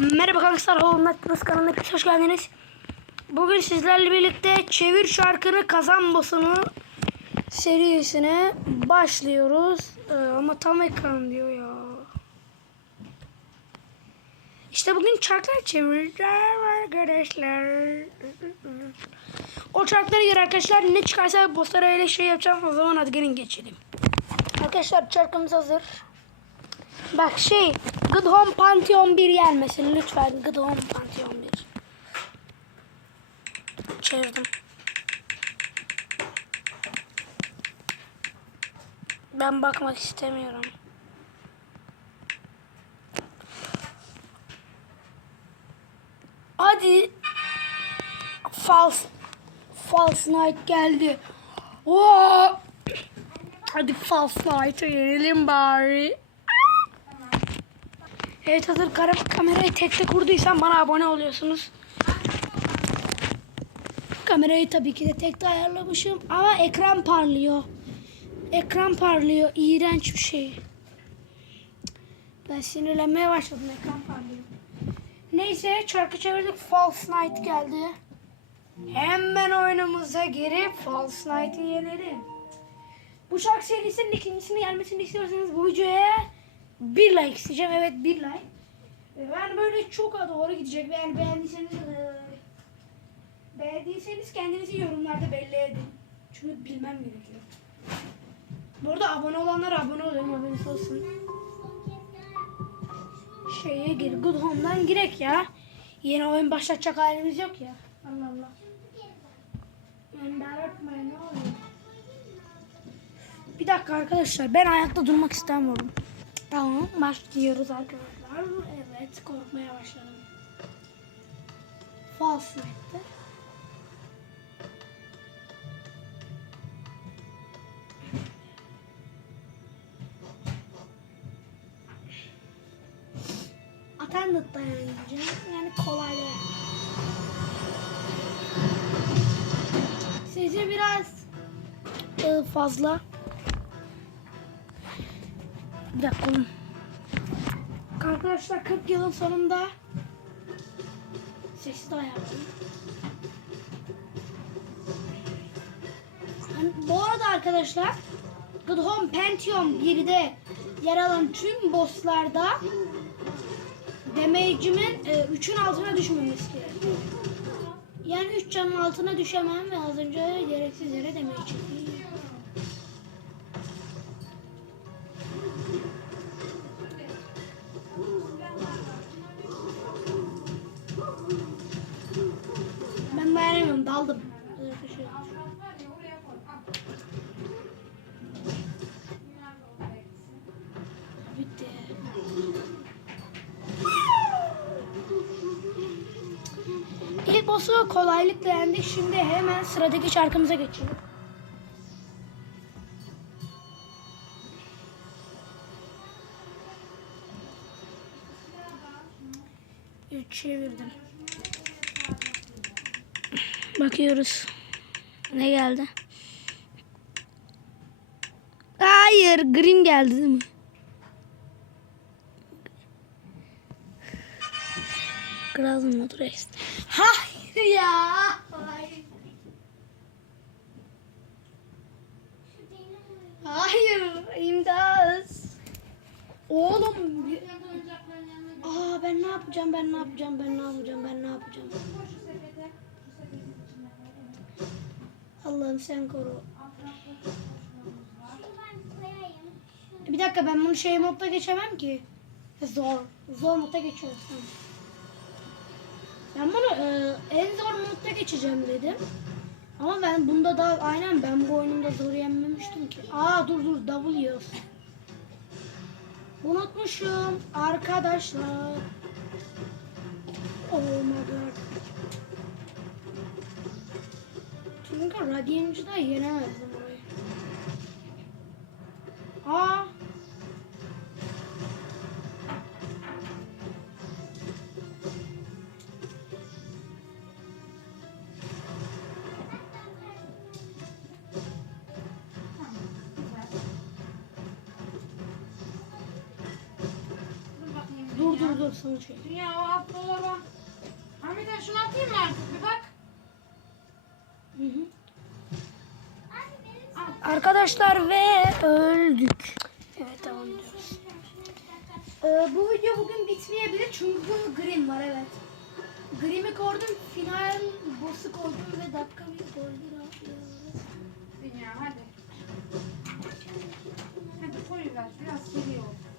Merhaba arkadaşlar, Holland Plus kanalına hoş geldiniz. Bugün sizlerle birlikte Çevir Şarkını Kazan Boss'unu serisine başlıyoruz. Ee, ama tam ekran diyor ya. İşte bugün çarklar çevireceğim arkadaşlar. O çarklara göre arkadaşlar ne çıkarsa bosslara öyle şey yapacağım. O zaman hadi gelin geçelim. Arkadaşlar çarkımız hazır. Bak şey Good Home Pantheon 1 gelmesin lütfen Good Home Pantheon 1 Çevirdim. Ben bakmak istemiyorum. Hadi. False. False Night geldi. Oo! Hadi False Night'a gelelim bari Evet hazır kara kamerayı tekte kurduysam bana abone oluyorsunuz. Kamerayı tabii ki de tekte ayarlamışım ama ekran parlıyor. Ekran parlıyor. İğrenç bir şey. Ben sinirlenmeye başladım ekran parlıyor. Neyse çarkı çevirdik. False Night geldi. Hemen oyunumuza girip False Night'ı yenelim. Bu şarkı serisinin ikincisini gelmesini istiyorsanız bu videoya bir like isteyeceğim. Evet bir like. Ben böyle çok doğru gidecek. Yani beğendiyseniz e, beğendiyseniz kendinizi yorumlarda belli edin. Çünkü bilmem gerekiyor. Bu arada abone olanlar abone oluyor. Haberiniz olsun. Şeye gir. Good Home'dan girek ya. Yeni oyun başlatacak halimiz yok ya. Allah Allah. Yani bağırtmayın ne oluyor? Bir dakika arkadaşlar ben ayakta durmak istemiyorum. Tamam başlıyoruz arkadaşlar. Evet korkmaya başladım. False Night'te. Attendant'da yani gideceğim. Yani kolay değil. Sizce biraz e, fazla bir dakika. Arkadaşlar 40 yılın sonunda sesi de ayarladım. Bu arada arkadaşlar Good Home Pantheon 1'de yer alan tüm bosslarda damage'imin 3'ün altına düşmemesi gerekiyor. Yani 3 canın altına düşemem ve az önce gereksiz yere damage yedim. Boss'u kolaylıkla yendik. Şimdi hemen sıradaki şarkımıza geçelim. Çevirdim. Bakıyoruz. Ne geldi? Hayır, green geldi değil mi? Kral Motorist. Hayır ya. Hayır. Hayır. Oğlum. Aa ben ne yapacağım? Ben ne yapacağım? Ben ne yapacağım? Ben ne yapacağım? Allah'ım sen koru. Bir dakika ben bunu şey modda geçemem ki. Zor. Zor modda geçiyorsun. Ben bunu e, en zor modda geçeceğim dedim. Ama ben bunda da aynen ben bu oyunumda zor yenmemiştim ki. Aa dur dur double yiyoruz. Unutmuşum arkadaşlar. Oh my god. Çünkü Radiant'da yenemezdim Dur dur dursun şey. Ya o alt dolaba. Hamiden şunu atayım mı artık bir bak. Hı hı. Al. Arkadaşlar ve öldük. Evet devam ediyoruz. Ee, bu video bugün bitmeyebilir çünkü Grim var evet. Grim'i koydum, final boss'u koydum ve dakika bir gol bir atıyoruz. Dünya hadi. Hadi koyuver biraz seri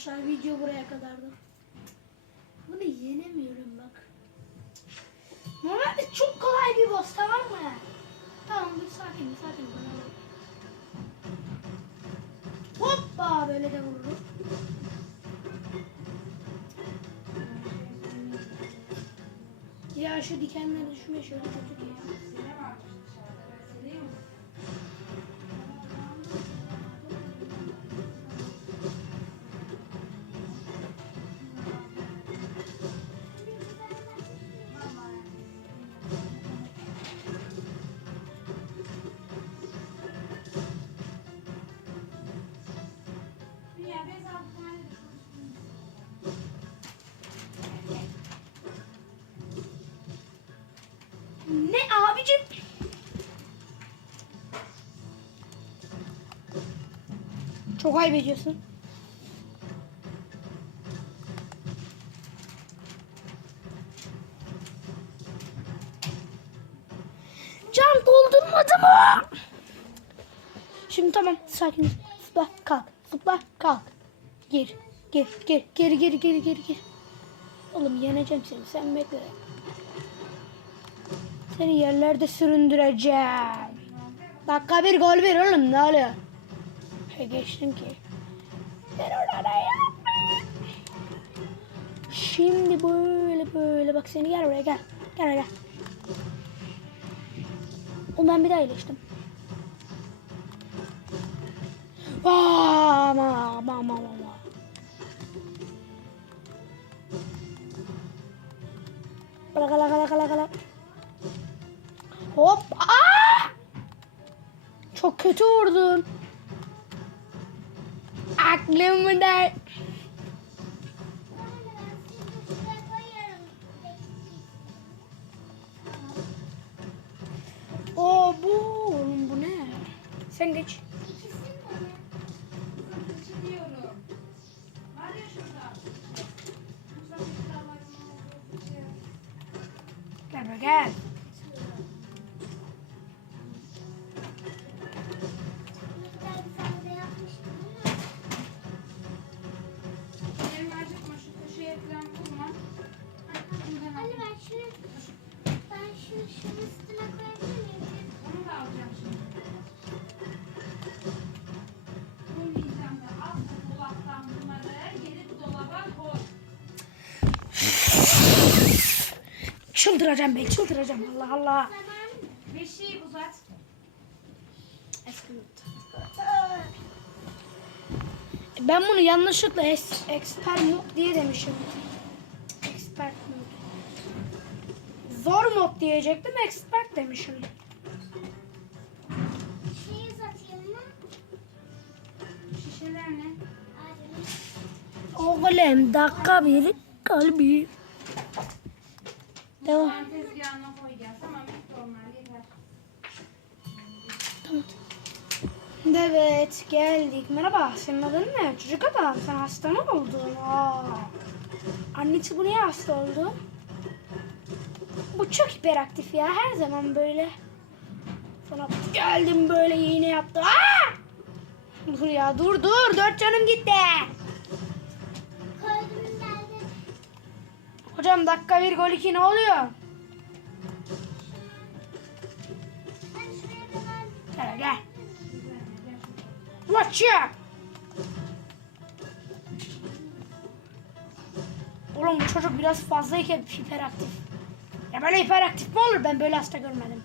arkadaşlar video buraya kadardı. Bunu yenemiyorum bak. Normalde çok kolay bir boss tamam mı? Tamam dur sakin sakin. Hoppa böyle de vururum. Ya şu dikenler düşmüyor şöyle kötü Çok ayıp. Can doldurmadı mı? Şimdi tamam sakin. Zıpla kalk. Zıpla kalk. Gir. Gir. Gir. Geri geri geri geri gir. Oğlum yeneceğim seni. Sen bekle. Seni yerlerde süründüreceğim. Dakika bir gol bir oğlum ne oluyor? He geçtim ki. Ben orada yapma. Şimdi böyle böyle bak seni gel buraya gel. Gel gel. Ondan bir daha iyileştim. Ama ama ama ama. Kala kala kala kala kala. Hop. Aa! Çok kötü vurdun. Aklımda Çıldıracağım ben çıldıracağım Allah Allah. Beşiği uzat. Ben bunu yanlışlıkla es, expert mod diye demişim. Expert mod. Zor mod diyecektim expert demişim. Oğlum dakika bir kalbi. Devam. Tezgahına. Tamam bitti onlar yeter. Evet geldik. Merhaba senin adın ne? Çocuk adam sen hasta mı oldun? Aa. Annesi bu niye hasta oldu? Bu çok hiperaktif ya her zaman böyle. Sana geldim böyle iğne yaptı. Aa! Dur ya dur dur dört canım gitti. Hocam dakika bir gol iki ne oluyor? Gel gel. Watch ya. Oğlum bu çocuk biraz fazla hiperaktif. Ya böyle hiperaktif mi olur? Ben böyle hasta görmedim.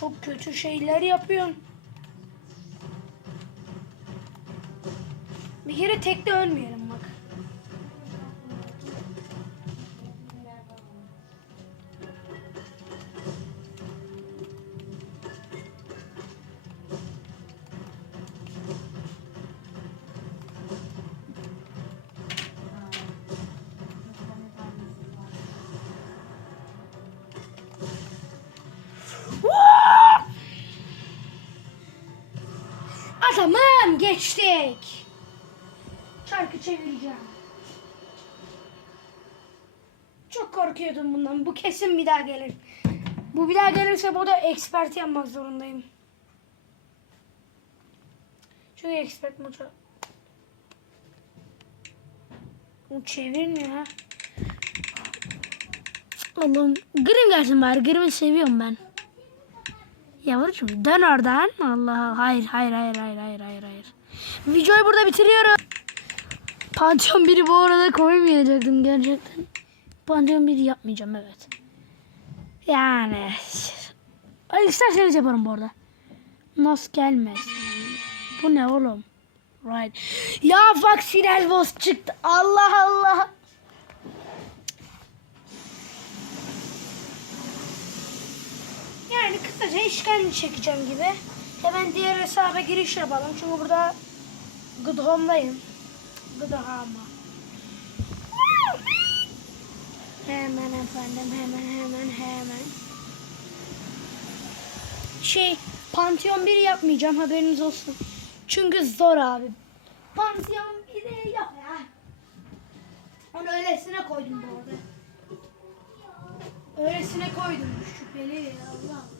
Çok kötü şeyler yapıyorsun. Bir kere tekte ölmeyelim geçtik. Çarkı çevireceğim. Çok korkuyordum bundan. Bu kesin bir daha gelir. Bu bir daha gelirse burada expert yapmak zorundayım. Çünkü expert modu. O çevirmiyor ha. Allah'ım. Grim gelsin bari. Grim'i seviyorum ben. Yavrucuğum dön oradan. Allah hayır hayır hayır hayır hayır hayır hayır. Videoyu burada bitiriyorum. Pantheon 1'i bu arada koymayacaktım gerçekten. Pantheon 1 yapmayacağım evet. Yani. Ay, isterseniz yaparım bu arada. Nos gelmez. Bu ne oğlum? Right. Ya bak final boss çıktı. Allah Allah. Yani kısaca işkence çekeceğim gibi. Hemen diğer hesaba giriş yapalım. Çünkü burada Good Home'dayım. Good Home'a. Hemen efendim hemen hemen hemen. Şey Pantheon 1 yapmayacağım haberiniz olsun. Çünkü zor abi. Pantheon 1'i yok ya. Onu öylesine koydum bu arada. Öylesine koydum şüpheli ya Allah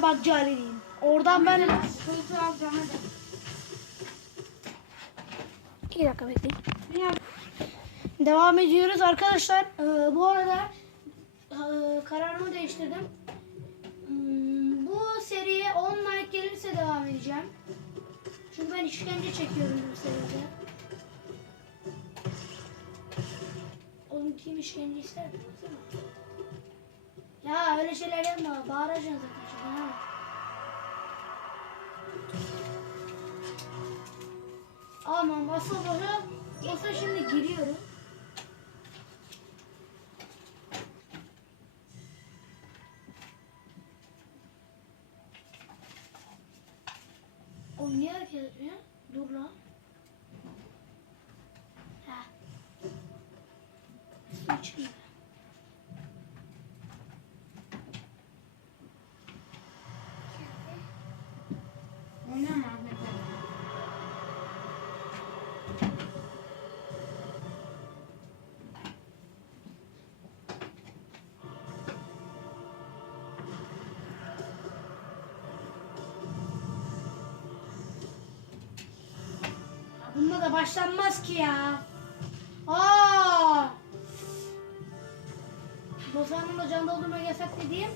Cari diyeyim. Oradan ben... Kılıcı alacağım hadi. İki dakika bekleyin. Devam ediyoruz arkadaşlar. Ee, bu arada e, kararımı değiştirdim. Hmm, bu seriye 10 like gelirse devam edeceğim. Çünkü ben işkence çekiyorum bu seride. Oğlum kim işkence ister? Ya öyle şeyler yapma. Bağıracaksın zaten. Aman masa bana. Masa şimdi giriyorum. O niye? Dur lan. Bununla da başlanmaz ki ya. Aa! Bozanımla can doldurmak yasak dediğim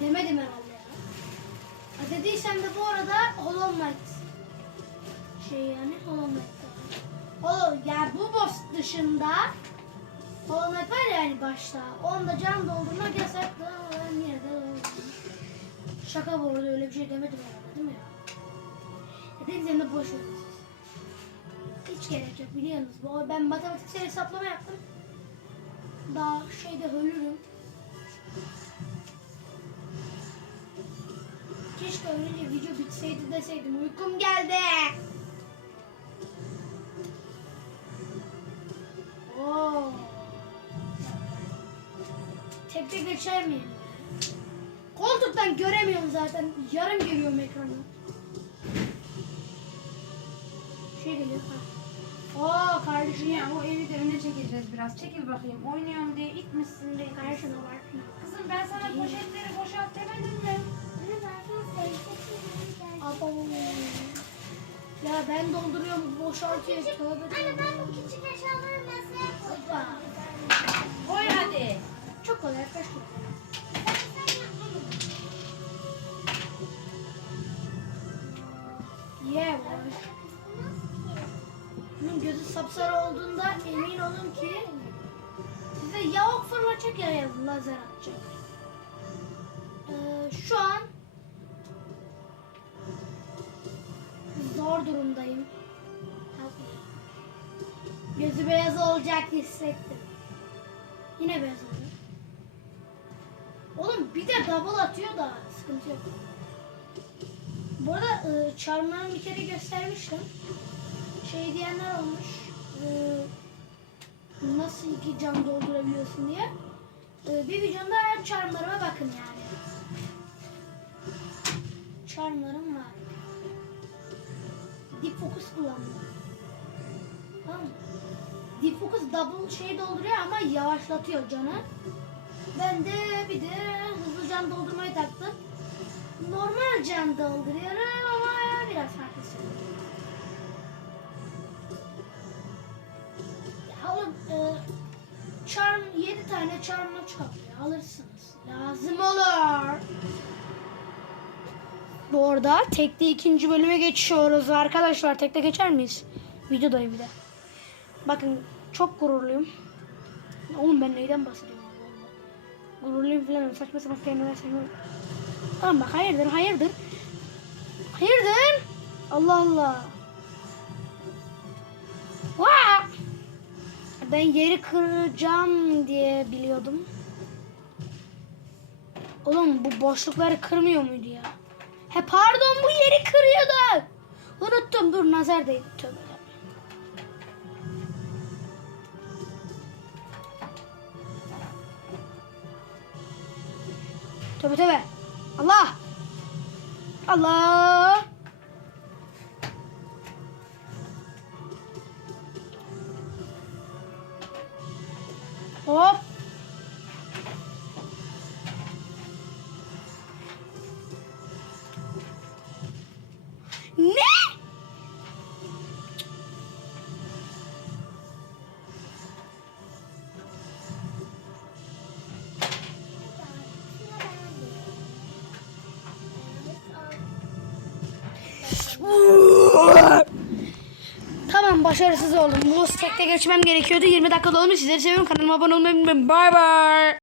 demedim herhalde ya. Ha dediysem de bu arada Hollow Knight. Şey yani Hollow Knight'ta. Hollow, yani bu boss dışında Hollow Knight var ya yani başta. Onda can doldurmak yasak da ben yine de. Şaka bu arada öyle bir şey demedim herhalde değil mi ya? Dediysem de boş siz hiç gerek yok biliyorsunuz. Bu, ben matematiksel hesaplama yaptım. Daha şeyde ölürüm. Keşke önce video bitseydi deseydim. Uykum geldi. Oo. Tepe geçer miyim? Koltuktan göremiyorum zaten. Yarım görüyorum ekranı. Geliyor. Oo kardeşim ya. O evi de öne çekeceğiz biraz. Çekil bakayım. Oynuyorum diye itmişsin de var. Kızım ben sana poşetleri boşalt demedim mi? Ya ben dolduruyorum boşaltıyor. Tövbe Anne ben bu küçük eşyaları masaya koyacağım. Koy hadi. Çok kolay arkadaşlar. Yeah boy. Gözü sapsarı olduğunda emin olun ki size yavuk fırlatacak ya ya lazer atacak. Ee, şu an zor durumdayım. Gözü beyaz olacak hissettim. Yine beyaz oldu. Oğlum bir de double atıyor da sıkıntı yok. Bu arada e, charmlarını bir kere göstermiştim. Şey diyenler olmuş. e, nasıl iki can doldurabiliyorsun diye. E, bir videomda her charmlarıma bakın yani. Charmlarım var. Deep focus kullandım. Tamam mı? Deep focus double şey dolduruyor ama yavaşlatıyor canı. Ben de bir de hızlı can doldurmayı taktım. Normal can dolduruyorum ama biraz farklı söylüyorum. 7 tane charmla çıkartıyor. Alırsınız. Lazım olur. Bu arada tekte ikinci bölüme geçiyoruz arkadaşlar. Tekte geçer miyiz? Videodayım bir de. Bakın çok gururluyum. Oğlum ben neyden bahsediyorum? Gururluyum falan saçma sapan kelimeler söylüyorum. Tamam bak hayırdır hayırdır. Hayırdır. Allah Allah. Ben yeri kıracağım diye biliyordum. Oğlum bu boşlukları kırmıyor muydu ya? He pardon bu yeri kırıyordu. Unuttum dur nazar değdi tövbe. Tövbe tövbe. Allah. Allah. Hop. Başarısız oldum. Bu tekte geçmem gerekiyordu. 20 dakika dolmuş. Sizleri seviyorum. Kanalıma abone olmayı unutmayın. Bye bye.